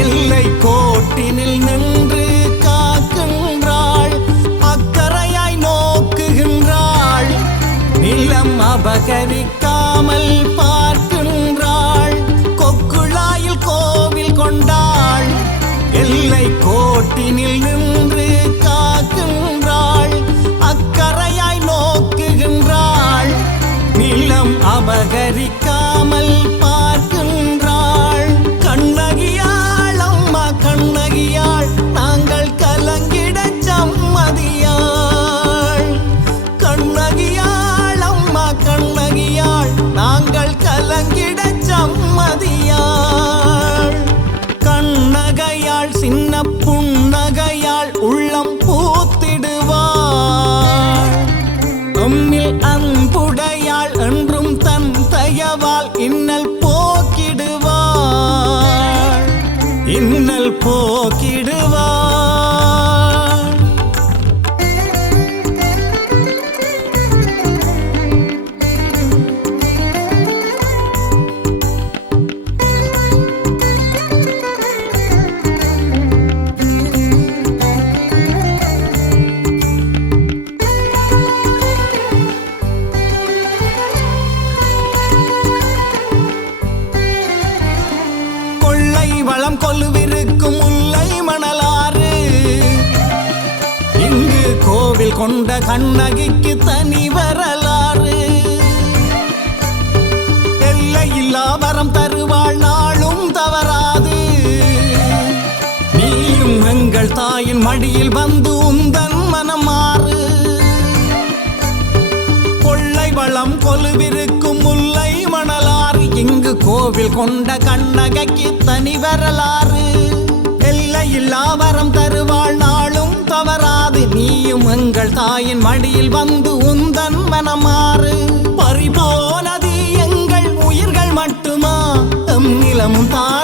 எல்லை கோட்டினில் நின்று காக்கின்றாள் அக்கறையாய் நோக்குகின்றாள் நிலம் அபகரிக்காமல் பார்க்கின்றாள் கொக்குழாயில் கோவில் கொண்டாள் எல்லை கோட்டினில் நின்று காக்கின்றாள் அக்கறையாய் நோக்குகின்றாள் நிலம் அபகரிக்க இன்னல் போக்கிடுவாள் வளம் கொலுவிருக்கும் முல்லை மணலாறு. இங்கு கோவில் கொண்ட கண்ணகிக்கு தனி வரலாறு. எல்லையில்லா வரம் தருவாள் நாளும் தவறாது. நீயும் எங்கள் தாயின் மடியில் வந்து உந்தன் கொண்ட கண்ணகைக்கு தனி வரலாறு. எல்லையில்லா வரம் தருவாள் நாளும் தவறாது. நீயும் எங்கள் தாயின் மடியில் வந்து உந்தன் மனமாறு. பறிபோனது எங்கள் உயிர்கள் மட்டுமா? எம் நிலமும் தான்